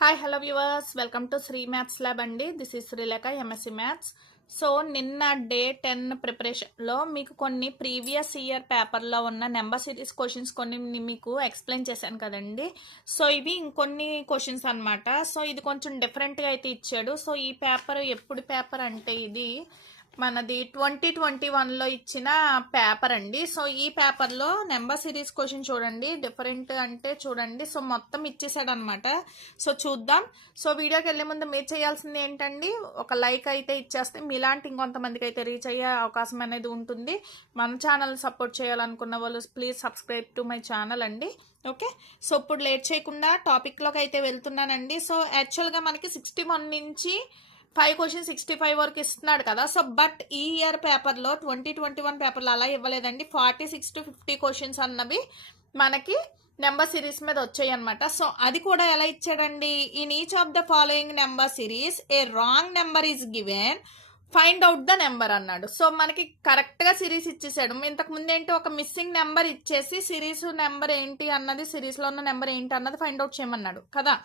Hi hello viewers, welcome to Shri maths lab అండి. This is Srilekha, MSc maths. So నిన్న day 10 ప్రిపరేషన్లో మీకు కొన్ని ప్రీవియస్ ఇయర్ పేపర్లో ఉన్న నెంబర్ సిరీస్ క్వశ్చన్స్ కొన్ని మీకు ఎక్స్ప్లెయిన్ చేశాను కదండి. సో ఇవి ఇంకొన్ని క్వశ్చన్స్ అనమాట. సో ఇది కొంచెం డిఫరెంట్గా అయితే ఇచ్చాడు. సో ఈ పేపర్ ఎప్పుడు పేపర్ అంటే ఇది మనది 2021లో ఇచ్చిన పేపర్ అండి. సో ఈ పేపర్లో నెంబర్ సిరీస్ క్వశ్చన్ చూడండి, డిఫరెంట్ అంటే చూడండి. సో మొత్తం ఇచ్చేసాడు అనమాట. సో చూద్దాం. సో వీడియోకి వెళ్ళే ముందు మీరు చేయాల్సింది ఏంటండి, ఒక లైక్ అయితే ఇచ్చేస్తే మీలాంటి ఇంకొంతమందికి అయితే రీచ్ అయ్యే అవకాశం అనేది ఉంటుంది. మన ఛానల్ సపోర్ట్ చేయాలనుకున్న వాళ్ళు please subscribe to my channel అండి. ఓకే, సో ఇప్పుడు లేట్ చేయకుండా టాపిక్లోకి అయితే వెళ్తున్నానండి. సో యాక్చువల్గా మనకి 61 నుంచి 5 క్వశ్చన్స్ 65 వరకు ఇస్తున్నాడు కదా. సో బట్ ఈ ఇయర్ పేపర్లో 2021 పేపర్లో అలా ఇవ్వలేదండి. 46 to 50 క్వశ్చన్స్ అన్నవి మనకి నెంబర్ సిరీస్ మీద వచ్చాయి అనమాట. సో అది కూడా ఎలా ఇచ్చాడండి, in each of the following number series A wrong number is given, find out the number అన్నాడు. సో మనకి కరెక్ట్గా సిరీస్ ఇచ్చేసాడు. ఇంతకు ముందు ఏంటి, ఒక మిస్సింగ్ నెంబర్ ఇచ్చేసి సిరీస్ నెంబర్ ఏంటి అన్నది, సిరీస్లో ఉన్న నెంబర్ ఏంటి అన్నది ఫైండ్ అవుట్ చేయమన్నాడు కదా.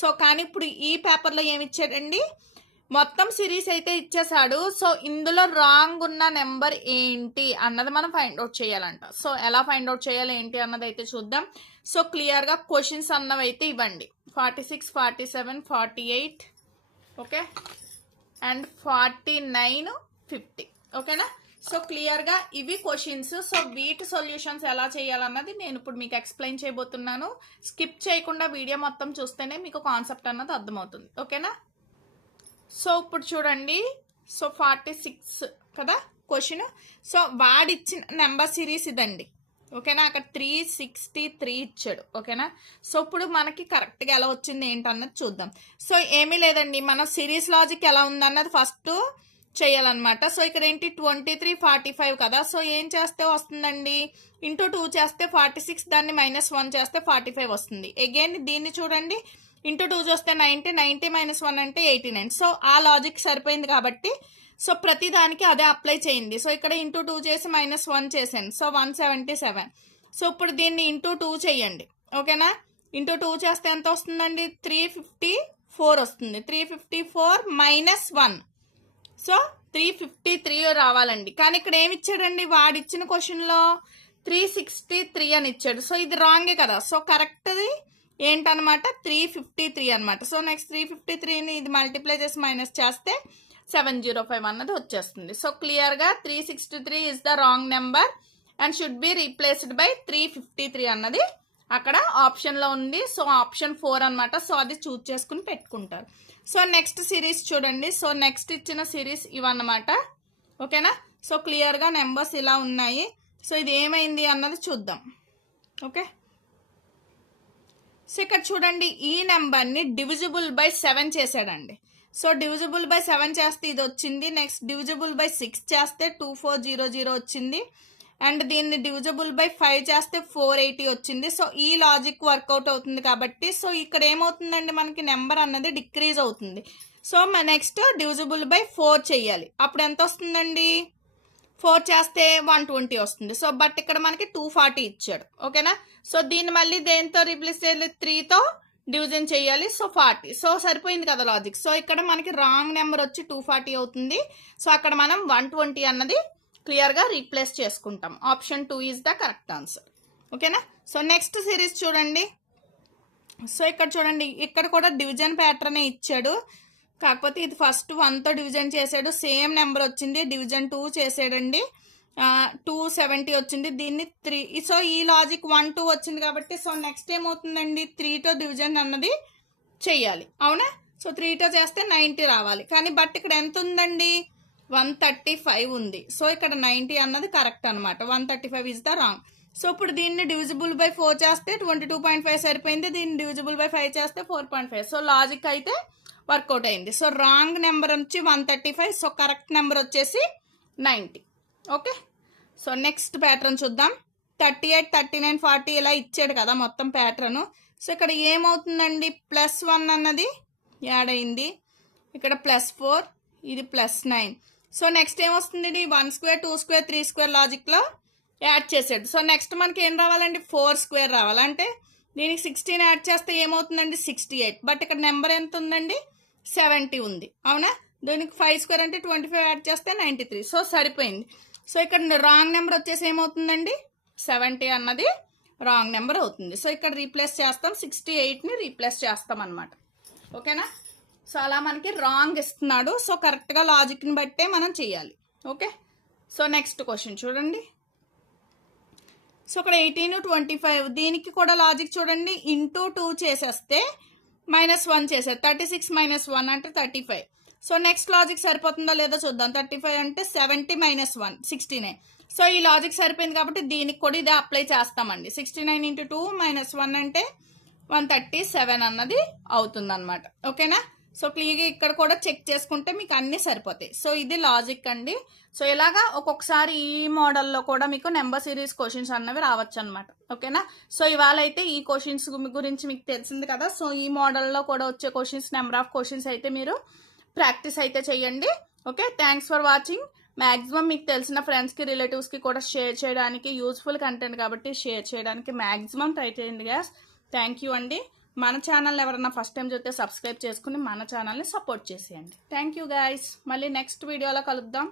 సో కానీ ఇప్పుడు ఈ పేపర్లో ఏమి ఇచ్చాడండి, మొత్తం సిరీస్ అయితే ఇచ్చేసాడు. సో ఇందులో రాంగ్ ఉన్న నెంబర్ ఏంటి అన్నది మనం ఫైండ్ అవుట్ చేయాలంట. సో ఎలా ఫైండ్ అవుట్ చేయాలి ఏంటి అన్నది అయితే చూద్దాం. సో క్లియర్గా క్వశ్చన్స్ అన్నవి అయితే ఇవ్వండి. 46, 47, 48 ఓకే, అండ్ 49, 50 ఓకేనా. సో క్లియర్గా ఇవి క్వశ్చన్స్. సో వీటి సొల్యూషన్స్ ఎలా చేయాలన్నది నేను ఇప్పుడు మీకు ఎక్స్ప్లెయిన్ చేయబోతున్నాను. స్కిప్ చేయకుండా వీడియో మొత్తం చూస్తేనే మీకు కాన్సెప్ట్ అన్నది అర్థమవుతుంది. ఓకేనా. సో ఇప్పుడు చూడండి, సో 46 కదా క్వశ్చన్. సో వాడిచ్చిన నెంబర్ సిరీస్ ఇదండి. ఓకేనా, అక్కడ 363 ఇచ్చాడు. ఓకేనా. సో ఇప్పుడు మనకి కరెక్ట్గా ఎలా వచ్చింది ఏంటన్నది చూద్దాం. సో ఏమీ లేదండి, మన సిరీస్ లాజిక్ ఎలా ఉందన్నది ఫస్ట్ చేయాలన్నమాట. సో ఇక్కడ ఏంటి 23, 45 కదా. సో ఏం చేస్తే వస్తుందండి, ఇంటూ 2 చేస్తే 46, దాన్ని -1 చేస్తే 45 వస్తుంది. అగైన్ దీన్ని చూడండి, ఇంటూ 2 చూస్తే 90, 90 - 1 అంటే 89. సో ఆ లాజిక్ సరిపోయింది కాబట్టి సో ప్రతి దానికి అదే అప్లై చేయండి. సో ఇక్కడ ఇంటూ 2 చేసి -1 చేశాను. సో 177. సో ఇప్పుడు దీన్ని ఇంటూ 2 చేయండి. ఓకేనా. ఇంటూ 2 చేస్తే ఎంత వస్తుందండి, 354 వస్తుంది. 354 - 1 సో 353 రావాలండి. కానీ ఇక్కడ ఏమి ఇచ్చాడండి, వాడిచ్చిన క్వశ్చన్లో 363 అని ఇచ్చాడు. సో ఇది రాంగే కదా. సో కరెక్ట్ది ఏంటనమాట 353 అనమాట. సో నెక్స్ట్ 353ని ఇది మల్టిప్లై చేసి మైనస్ చేస్తే 705 అన్నది వచ్చేస్తుంది. సో క్లియర్గా 363 is the wrong number and should be replaced by 353 అన్నది అక్కడ ఆప్షన్లో ఉంది. సో ఆప్షన్ 4 అనమాట. సో అది చూజ్ చేసుకుని పెట్టుకుంటారు. సో నెక్స్ట్ సిరీస్ చూడండి. సో నెక్స్ట్ ఇచ్చిన సిరీస్ ఇవన్నమాట. ఓకేనా. సో క్లియర్గా నెంబర్స్ ఇలా ఉన్నాయి. సో ఇది ఏమైంది అన్నది చూద్దాం. ఓకే. సో ఇక్కడ చూడండి, ఈ నెంబర్ని డివిజిబుల్ బై 7 చేశాడండి. సో డివిజిబుల్ బై 7 చేస్తే ఇది వచ్చింది. నెక్స్ట్ డివిజిబుల్ బై 6 చేస్తే 2400 వచ్చింది. అండ్ దీన్ని డివిజిబుల్ బై 5 చేస్తే 480 వచ్చింది. సో ఈ లాజిక్ వర్కౌట్ అవుతుంది కాబట్టి సో ఇక్కడ ఏమవుతుందండి, మనకి నెంబర్ అన్నది డిక్రీజ్ అవుతుంది. సో నెక్స్ట్ డివిజిబుల్ బై 4 చెయ్యాలి. అప్పుడు ఎంత వస్తుందండి, 4 చేస్తే 120 వస్తుంది. సో బట్ ఇక్కడ మనకి 240 ఇచ్చాడు. ఓకేనా. సో దీన్ని మళ్ళీ దేంతో రీప్లేస్ చేయాలి, 3తో డివిజన్ చేయాలి. సో 40. సో సరిపోయింది కదా లాజిక్. సో ఇక్కడ మనకి రాంగ్ నెంబర్ వచ్చి 240 అవుతుంది. సో అక్కడ మనం 120 అన్నది క్లియర్గా రీప్లేస్ చేసుకుంటాం. Option 2 is the correct answer. ఓకేనా. సో నెక్స్ట్ సిరీస్ చూడండి. సో ఇక్కడ చూడండి, ఇక్కడ కూడా డివిజన్ ప్యాటర్నే ఇచ్చాడు. కాకపోతే ఇది ఫస్ట్ 1తో డివిజన్ చేశాడు, సేమ్ నెంబర్ వచ్చింది. డివిజన్ 2 చేసాడండి, 270 వచ్చింది. దీన్ని 3. సో ఈ లాజిక్ 1, 2 వచ్చింది కాబట్టి సో నెక్స్ట్ ఏమవుతుందండి, 3తో డివిజన్ అన్నది చెయ్యాలి. అవునా. సో 3తో చేస్తే 90 రావాలి. కానీ బట్ ఇక్కడ ఎంత ఉందండి, 135 ఉంది. సో ఇక్కడ 90 అన్నది కరెక్ట్ అనమాట. 135 ఇస్ ద రాంగ్. సో ఇప్పుడు దీన్ని డివిజిబుల్ బై 4 చేస్తే 22.5 సరిపోయింది. దీన్ని డివిజిబుల్ బై 5 చేస్తే 4.5. సో లాజిక్ అయితే వర్కౌట్ అయింది. సో రాంగ్ నెంబర్ వచ్చి 135. సో కరెక్ట్ నెంబర్ వచ్చేసి 90. ఓకే. సో నెక్స్ట్ ప్యాటర్న్ చూద్దాం. 38, 39, 40 ఇలా ఇచ్చాడు కదా మొత్తం ప్యాటర్న్. సో ఇక్కడ ఏమవుతుందండి, +1 అన్నది యాడ్ అయింది. ఇక్కడ +4, ఇది +9. సో నెక్స్ట్ ఏమొస్తుంది, 1 స్క్వేర్, 2 స్క్వేర్, 3 స్క్వేర్ లాజిక్లో యాడ్ చేసాడు. సో నెక్స్ట్ మనకి ఏం రావాలండి, 4 స్క్వేర్ రావాలి. అంటే దీనికి 16 యాడ్ చేస్తే ఏమవుతుందండి 68. బట్ ఇక్కడ నెంబర్ ఎంత ఉందండి 70 ఉంది, అవునా? దీనికి 5 స్క్వేర్ అంటే 25 యాడ్ చేస్తే 93. సో సరిపోయింది. సో ఇక్కడ రాంగ్ నెంబర్ వచ్చేసి ఏమవుతుందండి 70 అన్నది రాంగ్ నెంబర్ అవుతుంది. సో ఇక్కడ రీప్లేస్ చేస్తాం, 68ని రీప్లేస్ చేస్తాం అనమాట. ఓకేనా? సో అలా మనకి రాంగ్ ఇస్తున్నాడు. సో కరెక్ట్గా లాజిక్ని బట్టే మనం చేయాలి. ఓకే, సో నెక్స్ట్ క్వశ్చన్ చూడండి. సో ఇక్కడ 18, 25 దీనికి కూడా లాజిక్ చూడండి. ఇంటూ 2 చేసేస్తే -1 చేసేది 36 - 1 అంటే 35. సో నెక్స్ట్ లాజిక్ సరిపోతుందో లేదో చూద్దాం. 35 అంటే 70 - 1 69. సో ఈ లాజిక్ సరిపోయింది కాబట్టి దీనికి కూడా ఇదే అప్లై చేస్తామండి. 69 × 2 - 1 అంటే 137 అన్నది అవుతుంది అనమాట. ఓకేనా? సో క్లియర్గా ఇక్కడ కూడా చెక్ చేసుకుంటే మీకు అన్నీ సరిపోతాయి. సో ఇది లాజిక్ అండి. సో ఇలాగా ఒక్కొక్కసారి ఈ మోడల్లో కూడా మీకు నెంబర్ సిరీస్ క్వశ్చన్స్ అన్నవి రావచ్చు అనమాట. ఓకేనా? సో ఇవాళ అయితే ఈ క్వశ్చన్స్ గురించి మీకు తెలిసింది కదా. సో ఈ మోడల్లో కూడా వచ్చే క్వశ్చన్స్, నెంబర్ ఆఫ్ క్వశ్చన్స్ అయితే మీరు ప్రాక్టీస్ అయితే చేయండి. Okay, thanks for watching. Maximum మీకు తెలిసిన ఫ్రెండ్స్కి, రిలేటివ్స్కి కూడా షేర్ చేయడానికి, యూజ్ఫుల్ కంటెంట్ కాబట్టి షేర్ చేయడానికి మ్యాక్సిమం ట్రై చేయండి గ్యాస్. థ్యాంక్ యూ అండి. మన ఛానల్ ఎవరైనా ఫస్ట్ టైం చూస్తే సబ్స్క్రైబ్ చేసుకుని మన ఛానల్ని సపోర్ట్ చేసేయండి. Thank you guys. మళ్ళీ నెక్స్ట్ వీడియోలో కలుద్దాం.